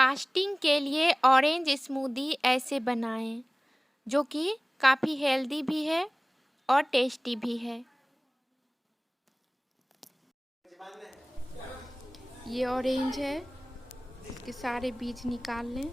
फास्टिंग के लिए orange smoothie ऐसे बनाएं जो कि काफ़ी हेल्दी भी है और टेस्टी भी है। ये ऑरेंज है, इसके सारे बीज निकाल लें।